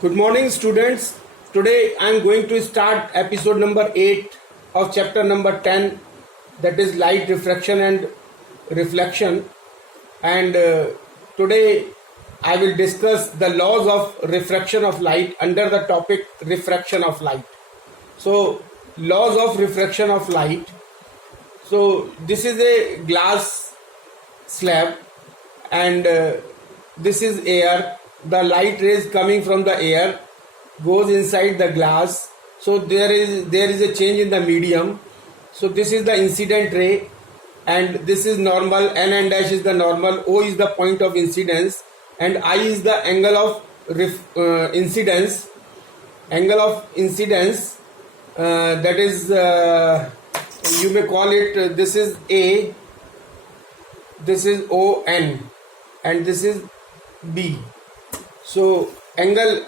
Good morning, students. Today I am going to start episode number 8 of chapter number 10, that is light refraction and reflection. And today I will discuss the laws of refraction of light under the topic refraction of light. So, laws of refraction of light. So, this is a glass slab and this is air. The light rays coming from the air goes inside the glass. So there is a change in the medium. So this is the incident ray and this is normal. N dash is the normal, O is the point of incidence, and I is the angle of incidence. Angle of incidence, that is you may call it, this is A, this is ON, and this is B. So angle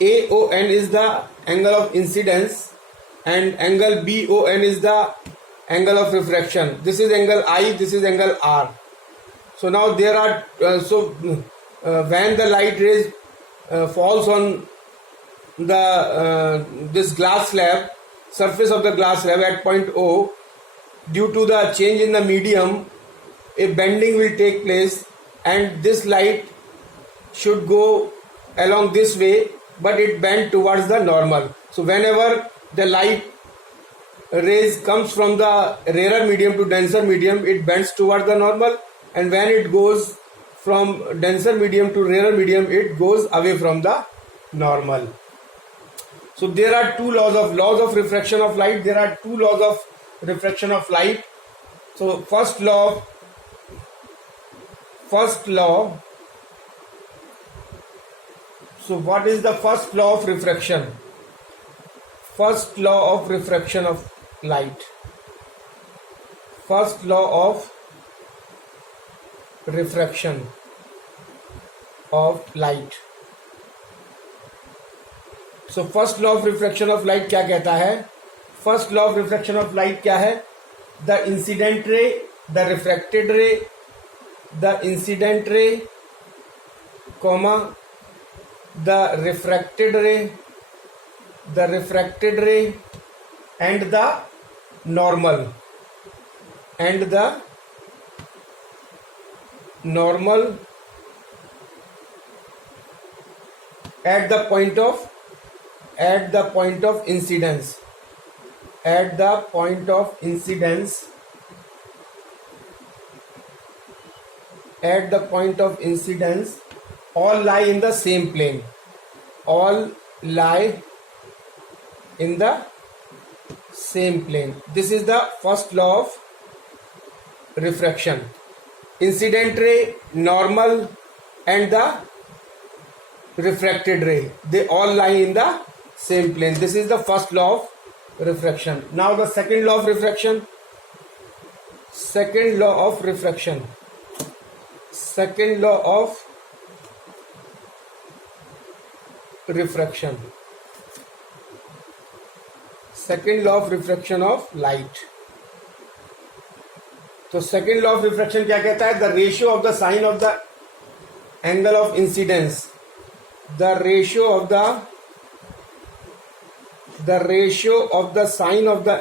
AON is the angle of incidence and angle BON is the angle of refraction. This is angle I, this is angle R. So now there are when the light rays falls on the this glass slab, surface of the glass slab at point O, due to the change in the medium, a bending will take place and this light should go along this way, but it bend towards the normal. So whenever the light rays comes from the rarer medium to denser medium, it bends towards the normal, and when it goes from denser medium to rarer medium, it goes away from the normal. So there are two laws of refraction of light. There are two laws of refraction of light. So first law. So what is the first law of refraction? First law of refraction of light. First law of refraction of light. So first law of refraction of light क्या कहता है? First law of refraction of light क्या है? The incident ray, the refracted ray, the incident ray, comma, the refracted ray, and the normal, at the point of incidence, all lie in the same plane. All lie in the same plane. This is the first law of refraction. Incident ray, normal, and the refracted ray, they all lie in the same plane. This is the first law of refraction. Now the second law of refraction. Second law of refraction of light. तो second law of refraction क्या कहता है? The ratio of the sine of the angle of incidence, the ratio of the sine of the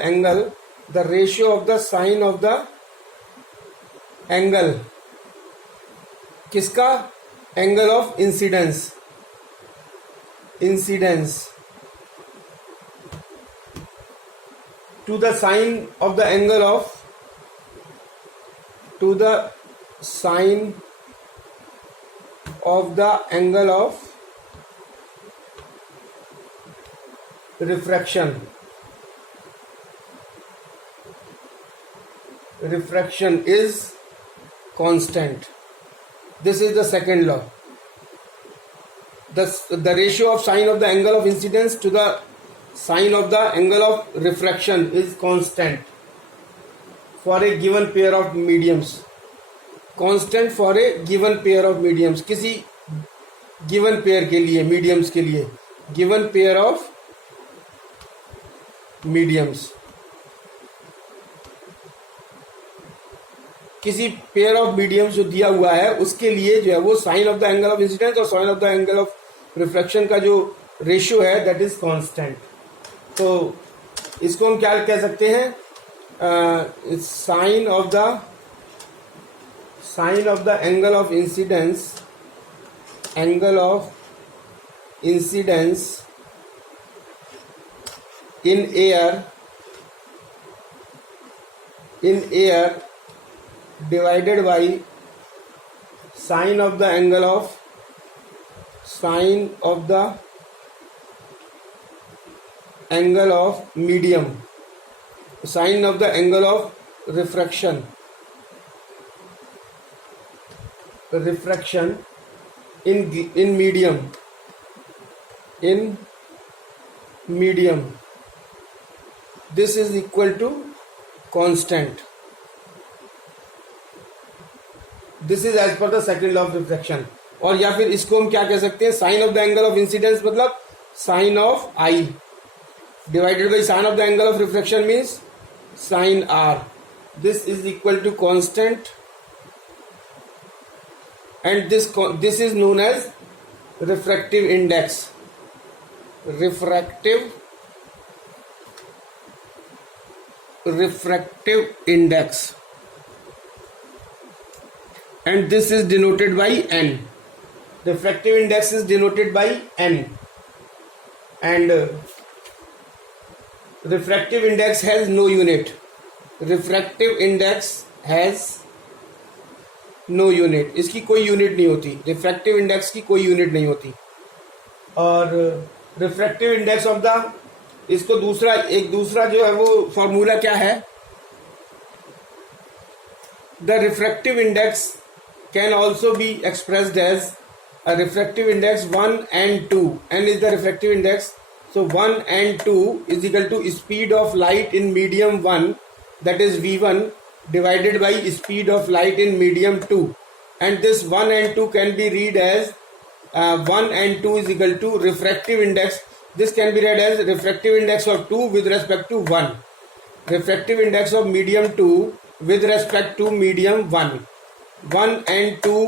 angle, किसका? Angle of incidence to the sine of the angle of refraction is constant. This is the second law. The ratio of sine of the angle of incidence to the sine of the angle of refraction is constant for a given pair of mediums. Constant for a given pair of mediums. किसी given pair के लिए, mediums के लिए, given pair of mediums. किसी pair of mediums जो दिया हुआ है उसके लिए जो है वो sine of the angle of incidence और sine of the angle of reflection का जो रेशियो है दैट इज कांस्टेंट। तो इसको हम क्या कह सकते हैं, sine of the angle of incidence in air divided by sine of the angle of medium, sine of the angle of refraction in medium, this is equal to constant. This is as per the second law of refraction. और या फिर इसको हम क्या कह सकते हैं, sine of the angle of incidence मतलब sine of i divided by sine of the angle of reflection means sine r. This is equal to constant and this is known as refractive index. refractive index, and this is denoted by n. Refractive index is denoted by n, and refractive index has no unit. Refractive index has no unit. इसकी कोई unit नहीं होती. Refractive index की कोई unit नहीं होती. और refractive index of the, इसको एक दूसरा जो है वो फॉर्मूला क्या है, the refractive index can also be expressed as a refractive index 1 and 2. n is the refractive index, so 1 and 2 is equal to speed of light in medium 1, that is v1, divided by speed of light in medium 2, and this 1 and 2 can be read as 1 and 2 is equal to refractive index. This can be read as refractive index of 2 with respect to 1. Refractive index of medium 2 with respect to medium 1. 1 and 2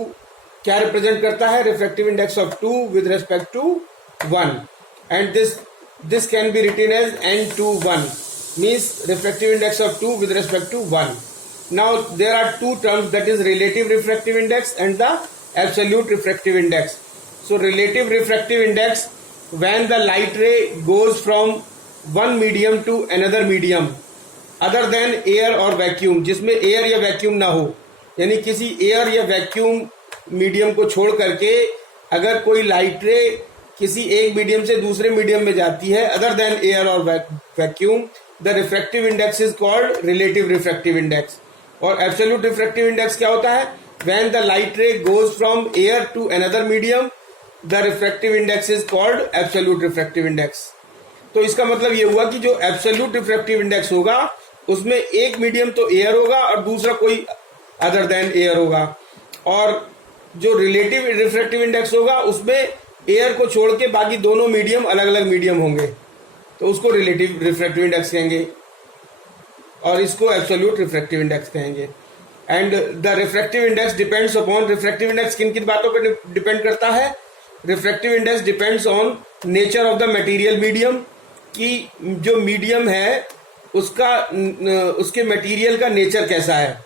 क्या represent करता है, refractive index of 2 with respect to 1. And this can be written as n21, means refractive index of 2 with respect to 1. Now there are two terms, that is relative refractive index and the absolute refractive index. So relative refractive index, when the light ray goes from one medium to another medium other than air or vacuum, जिसमें air या vacuum ना हो, यानी किसी air या vacuum medium को छोड़ करके अगर कोई लाइट रे किसी एक मीडियम से दूसरे मीडियम में जाती है अदर देन एयर और vacuum, the refractive index is called relative refractive index. और एब्सोल्यूट रिफ्रैक्टिव इंडेक्स क्या होता है, when the light ray goes from air to another medium, the refractive index is called absolute refractive index. तो इसका मतलब ये हुआ कि जो एब्सोल्यूट रिफ्रैक्टिव इंडेक्स होगा उसमें एक मीडियम तो एयर होगा और दूसरा कोई अदर देन एयर होगा, और जो रिलेटिव रिफ्रैक्टिव इंडेक्स होगा उसमें एयर को छोड़ के बाकी दोनों मीडियम अलग अलग मीडियम होंगे, तो उसको रिलेटिव रिफ्रैक्टिव इंडेक्स कहेंगे और इसको एब्सोल्यूट रिफ्रैक्टिव इंडेक्स कहेंगे. And the refractive index depends upon, refractive index किन किन बातों पर डिपेंड करता है, refractive index depends on nature of the material medium, कि जो मीडियम है उसके मटेरियल का नेचर कैसा है,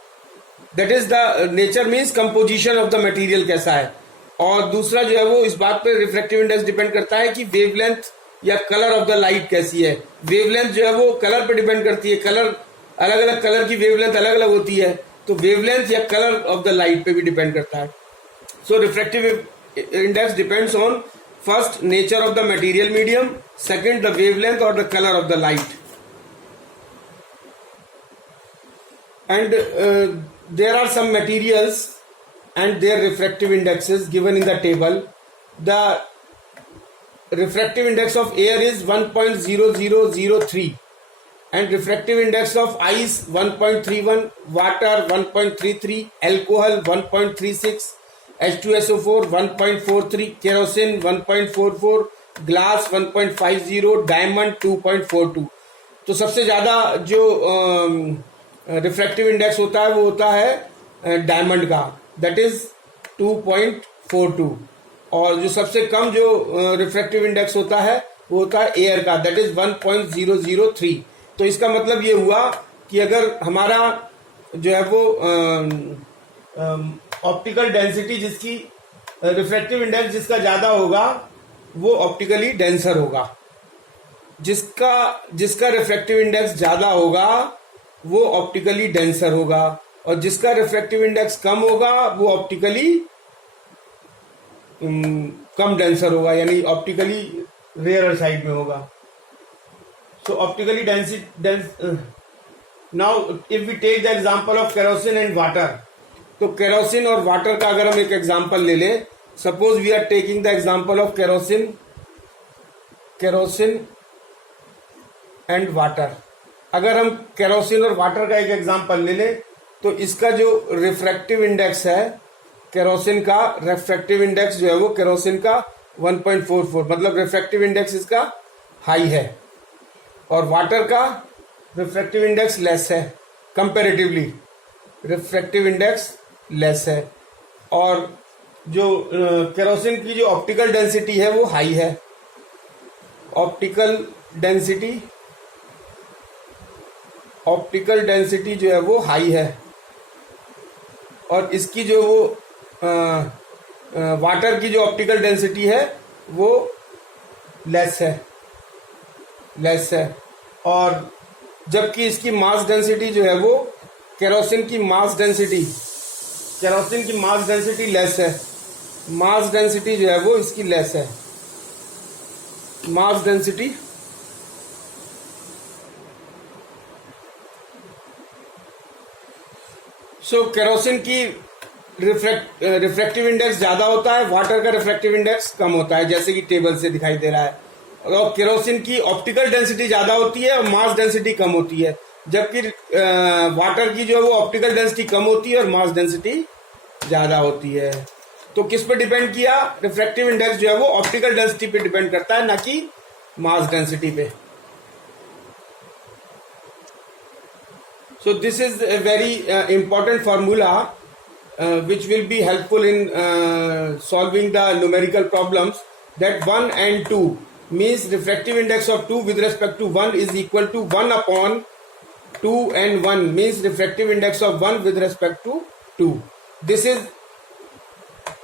that is the nature means composition of the material कैसा है. और दूसरा जो है वो इस बात पे रिफ्रैक्टिव इंडेक्स डिपेंड करता है कि वेवलेंथ या कलर ऑफ द लाइट कैसी है. वेवलेंथ जो है वो कलर पे डिपेंड करती है, कलर अलग अलग कलर की वेवलेंथ अलग अलग होती है, तो वेवलेंथ या कलर ऑफ द लाइट पे भी डिपेंड करता है. So refractive index depends on first nature of the material medium, second the wavelength और the colour of the light. And there are some materials and their refractive indexes given in the table. The refractive index of air is 1.0003 and refractive index of ice 1.31, water 1.33, alcohol 1.36, H2SO4 1.43, kerosene 1.44, glass 1.50, diamond 2.42. तो सबसे ज़्यादा जो refractive index होता है वो होता है diamond का, दैट इज 2.42. और जो सबसे कम जो रिफ्रैक्टिव इंडेक्स होता है वो होता है एयर का, दैट इज 1.003। तो इसका मतलब ये हुआ कि अगर हमारा जो है वो ऑप्टिकल डेंसिटी जिसकी रिफ्रैक्टिव इंडेक्स जिसका ज़्यादा होगा वो ऑप्टिकली डेंसर होगा, जिसका रिफ्रैक्टिव इंडेक्स ज़्यादा होगा वो ऑप्टिकली डेंसर होगा, और जिसका रिफ्रैक्टिव इंडेक्स कम होगा वो ऑप्टिकली कम डेंसर होगा, यानी ऑप्टिकली रेयर साइड में होगा। So optically density now if we take the example of kerosene and water, तो केरोसिन और वाटर का अगर हम एक एग्जांपल ले लें, suppose we are taking the example of kerosene and water. अगर हम केरोसिन और वाटर का एक एग्जांपल ले लें तो इसका जो रिफ्रैक्टिव इंडेक्स है, केरोसिन का रिफ्रैक्टिव इंडेक्स जो है वो केरोसिन का 1.44, मतलब रिफ्रैक्टिव इंडेक्स इसका हाई है, और वाटर का रिफ्रैक्टिव इंडेक्स लेस है, कंपैरेटिवली रिफ्रैक्टिव इंडेक्स लेस है, और जो केरोसिन की जो ऑप्टिकल डेंसिटी है वो हाई है, ऑप्टिकल डेंसिटी जो है वो हाई है, और इसकी जो वो वाटर की जो ऑप्टिकल डेंसिटी है वो लेस है, और जबकि इसकी मास डेंसिटी जो है वो केरोसिन की मास डेंसिटी लेस है, मास डेंसिटी जो है वो इसकी लेस है, मास डेंसिटी सो केरोसिन की रिफ्रैक्टिव इंडेक्स ज्यादा होता है, वाटर का रिफ्रैक्टिव इंडेक्स कम होता है, जैसे कि टेबल से दिखाई दे रहा है, और केरोसिन की ऑप्टिकल डेंसिटी ज्यादा होती है और मास डेंसिटी कम होती है, जबकि वाटर की जो है वो ऑप्टिकल डेंसिटी कम होती है और मास डेंसिटी ज्यादा होती है। तो किस पे डिपेंड किया? रिफ्रैक्टिव इंडेक्स जो है वो ऑप्टिकल डेंसिटी पे डिपेंड करता है, ना कि मास डेंसिटी पे। So this is a very important formula which will be helpful in solving the numerical problems, that 1 and 2 means refractive index of 2 with respect to 1 is equal to 1 upon 2, and 1 means refractive index of 1 with respect to 2. This is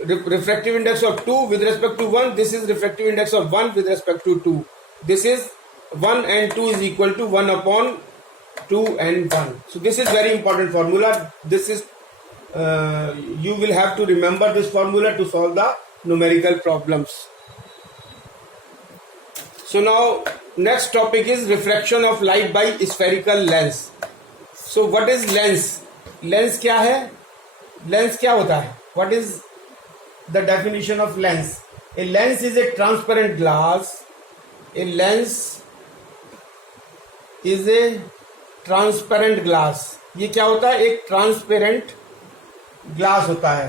refractive index of 2 with respect to 1, this is refractive index of 1 with respect to 2. This is 1 and 2 is equal to 1 upon 2 and 1. So this is very important formula. This is you will have to remember this formula to solve the numerical problems. So now next topic is refraction of light by spherical lens. So what is lens? Lens क्या है? Lens क्या होता है? What is the definition of lens? A lens is a transparent glass. A lens is a transparent glass. ये क्या होता है? एक ट्रांसपेरेंट ग्लास होता है।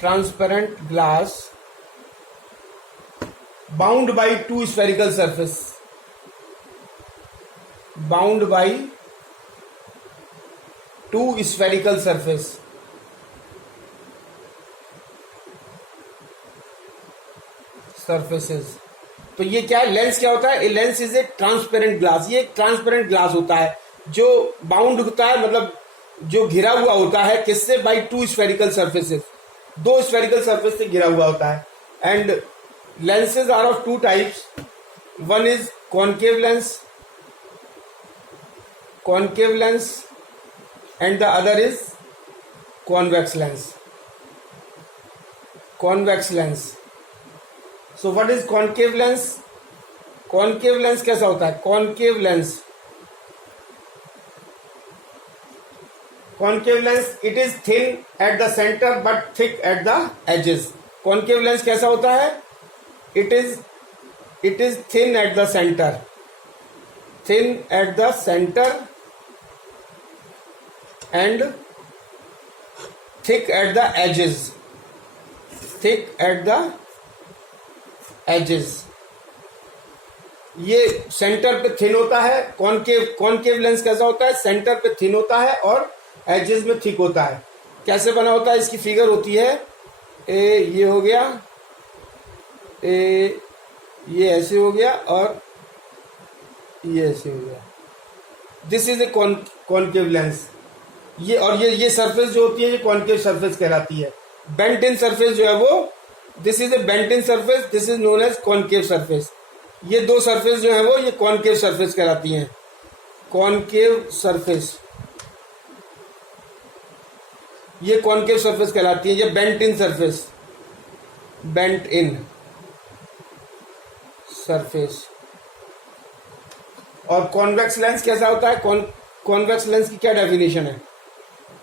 Transparent glass bound by two spherical surface, bound by two spherical surface. Surfaces. तो ये क्या है? लेंस क्या होता है? A lens is A transparent glass. ये एक ट्रांसपेरेंट ग्लास होता है जो बाउंड होता है, मतलब जो घिरा हुआ होता है किससे? बाय टू स्फेरिकल सरफेसेस, दो स्फेरिकल सरफेस से घिरा हुआ होता है। And lenses are of two types, one is concave lens and the other is convex lens. So what is concave lens? Concave lens कैसा होता है? Concave lens, it is thin at the center but thick at the edges. Concave lens कैसा होता है? It is thin at the center and thick at the edges. ये centre पे thin होता है। कॉनकेव लेंस कैसा होता है, सेंटर पे थिन होता है और एजेस में थिक होता है। कैसे बना होता है, इसकी फिगर होती है ये हो गया, ये ऐसे हो गया और ये ऐसे हो गया। This is A concave lens. ये और ये सरफेस जो होती है ये कॉनकेव सरफेस कहलाती है। बेंट इन सरफेस जो है वो, this is a bent in surface, this is known as concave surface. ये दो सरफेस जो है वो ये कॉनकेव सरफेस कहलाती हैं। कॉनकेव सरफेस, ये कॉनकेव सरफेस कहलाती है। ये bent in surface, bent in surface. और कॉन्वेक्स लेंस कैसा होता है, कॉन्वेक्स लेंस की क्या डेफिनेशन है,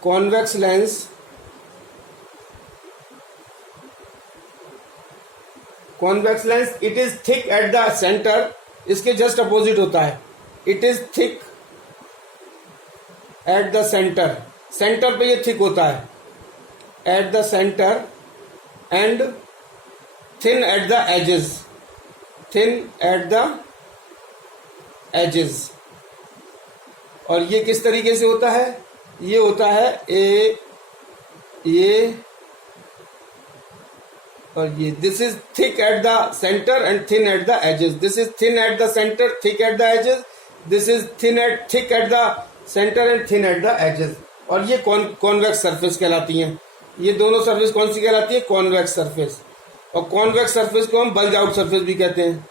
convex lens, convex lens it is thick at the centre, इसके जस्ट अपोजिट होता है। It is thick at the centre, centre पे ये थिक होता है, at the centre, and thin at the edges, thin at the edges. और ये किस तरीके से होता है, ये होता है ये और ये। This is thick at the centre and thin at the edges. This is thin at the centre, thick at the edges. This is thick at the centre and thin at the edges. और ये convex surface कहलाती हैं। ये दोनों surface कौन सी कहलाती है, convex surface. और कॉन्वेक्स सरफेस को हम बल्ज आउट सरफेस भी कहते हैं,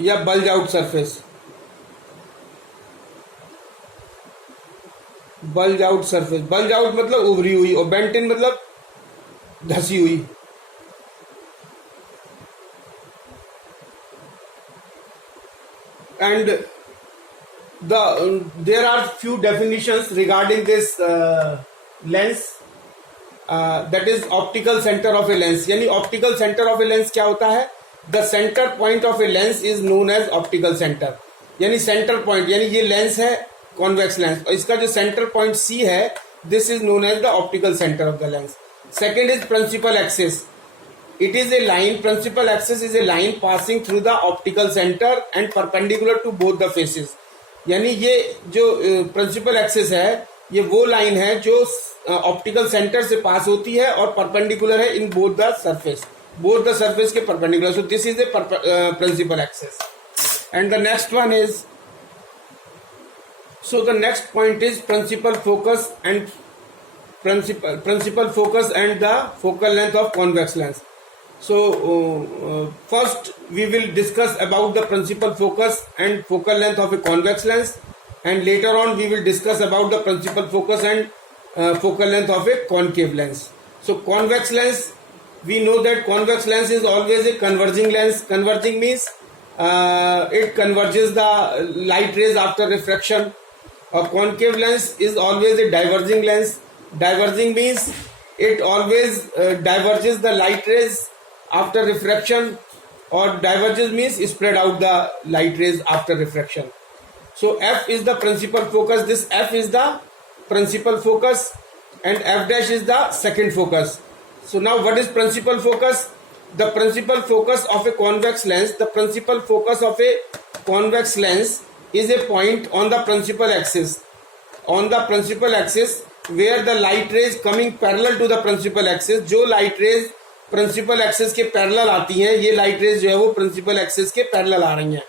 या bulge out surface, bulge out surface. Bulge out मतलब उभरी हुई, और बेंट इन मतलब धसी हुई। And there are few definitions regarding this lens, that is optical center of a lens। यानी optical center of a lens क्या होता है, the center point of a lens is known as optical center। यानी center point, यानी ये lens है convex lens, और इसका जो center point C है, this is known as the optical center of the lens। Second is principal axis। It is a line, principal axis is a line passing through the optical center and perpendicular to both the faces। यानी ये जो principal axis है ये वो line है जो optical centre से पास होती है और परपेंडिकुलर है इन बोथ द सरफेस के perpendicular. So this is a principal axis. And the next one is, so the next point is principal focus and the focal length of convex lens. So first we will discuss about the principal focus and focal length of a convex lens, and later on we will discuss about the principal focus and focal length of a concave lens. So convex lens, we know that convex lens is always a converging lens. Converging means it converges the light rays after refraction. A concave lens is always a diverging lens. Diverging means it always diverges the light rays after refraction, or diverges means spread out the light rays after refraction. So F is the principal focus, this F is the principal focus, and F dash is the second focus. So now what is principal focus? The principal focus of a convex lens, the principal focus of a convex lens is a point on the principal axis, where the light rays coming parallel to the principal axis, जो light rays principal axis के parallel आती हैं, ये light rays जो है वो principal axis के parallel आ रही हैं,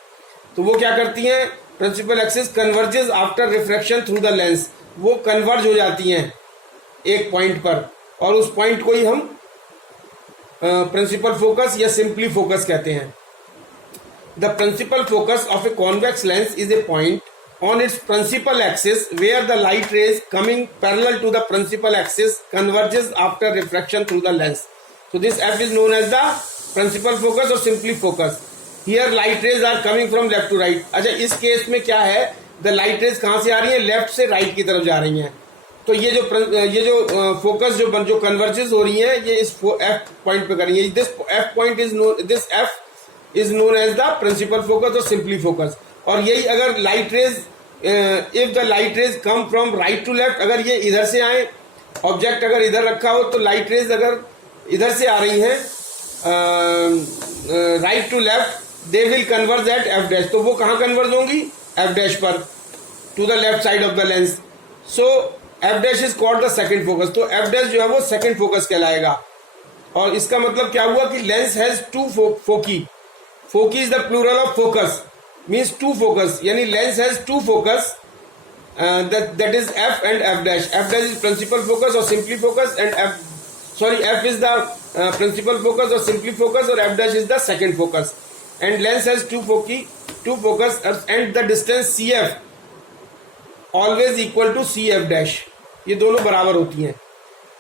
तो वो क्या करती हैं, principal axis converges after refraction through the lens, वो कन्वर्ज हो जाती हैं एक पॉइंट पर, और उस पॉइंट को ही हम प्रिंसिपल फोकस या सिंपली फोकस कहते हैं। The principal focus of a convex lens is a point on its principal axis where the light rays coming parallel to the principal axis converges after refraction through the lens. So this F is known as the principal focus or simply focus. Here light rays are coming from left to right। अच्छा, इस case में क्या है, the light rays कहाँ से आ रही हैं, लेफ्ट से राइट की तरफ जा रही हैं। तो ये जो फोकस जो कन्वर्जेस हो रही है ये इस F पॉइंट पे कर रही है। This F is known as the principal focus or simply focus। और यही अगर light rays, if the light rays come from right to left, अगर ये इधर से आए, ऑब्जेक्ट अगर इधर रखा हो तो लाइट रेज अगर इधर से आ रही हैं right to left they will converge at F dash, तो वो कहाँ कन्वर्ज होंगी, एफ डैश पर, to the left side of the lens. So F dash is called the second focus, तो एफ डैश जो है वो सेकंड फोकस कहलाएगा. और इसका मतलब क्या हुआ कि lens has to foci. Foci is the plural of focus, means to focus, यानी lens has to focus, that is f and f dash. F dash is principal focus or simply focus, and f is the principal focus or simply focus, or f dash is the second focus. And lens has two focus, and the distance cf always equal to cf dash. ये दोनों बराबर होती हैं.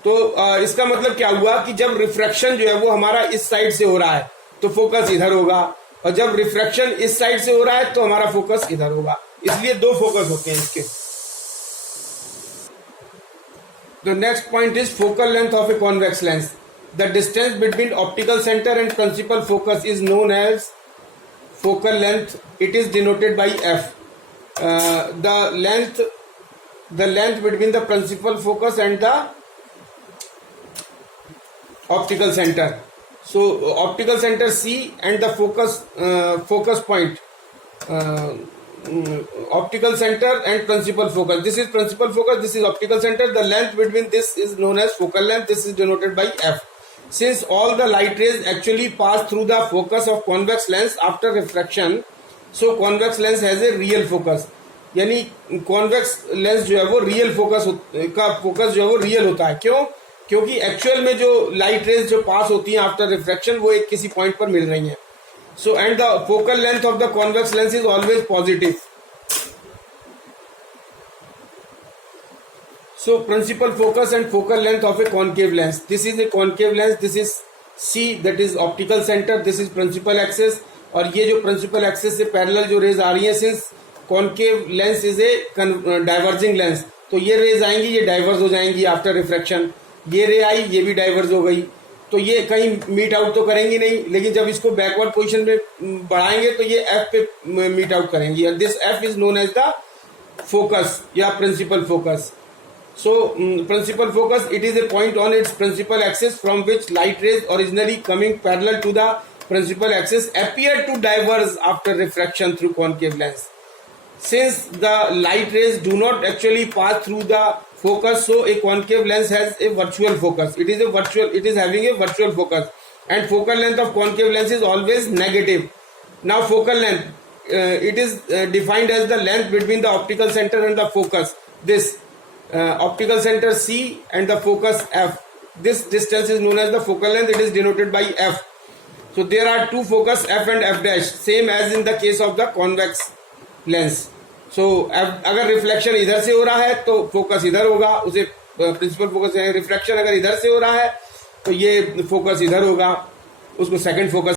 तो इसका मतलब क्या हुआ कि जब रिफ्रैक्शन जो है वो हमारा इस साइड से हो रहा है तो फोकस इधर होगा, और जब रिफ्रैक्शन इस साइड से हो रहा है तो हमारा फोकस इधर होगा. इसलिए दो फोकस होते हैं इसके. The next point is focal length of a convex lens. The distance between optical center and principal focus is known as focal length. It is denoted by f. The length between the principal focus and the optical center. So optical center C and the focus point. Optical center and principal focus. This is principal focus, this is optical center. The length between this is known as focal length. This is denoted by f. Since all the light rays actually pass through the focus of convex lens after refraction, so convex lens has a real focus. यानी convex lens जो है वो real focus का focus जो है वो real होता है. क्यों? क्योंकि एक्चुअल में जो लाइट रेज जो पास होती हैं आफ्टर रिफ्रैक्शन वो एक किसी पॉइंट पर मिल रही हैं. So and the focal length of the convex lens is always positive. So principal focus and focal length of a concave lens. This is a concave lens. This is C, that is optical center. This is principal axis. और ये जो principal axis से parallel जो rays आ रही हैं, since concave lens is a diverging lens, तो ये rays आएंगी, ये diverge हो जाएंगी after refraction. ये ray आई, ये भी diverge हो गई, तो ये कहीं मीट आउट तो करेंगी नहीं, लेकिन जब इसको बैकवर्ड पोजीशन में बढ़ाएंगे तो ये एफ पे मीट आउट करेंगी. And this F is known as the focus या principal focus. So principal focus, it is a point on its principal axis from which light rays originally coming parallel to the principal axis appear to diverge after refraction through concave lens. Since the light rays do not actually pass through the focus, so a concave lens has a virtual focus. It is having a virtual focus, and focal length of concave lens is always negative. Now focal length, it is defined as the length between the optical center and the focus. This optical center C and the focus F. This distance is known as the focal length. It is denoted by F. So there are two focus F and F dash, same as in the case of the convex lens. So अगर reflection इधर से हो रहा है तो focus इधर होगा, उसे प्रिंसिपल फोकस है. रिफ्लेक्शन अगर इधर से हो रहा है तो ये फोकस इधर होगा, उसको सेकंड फोकस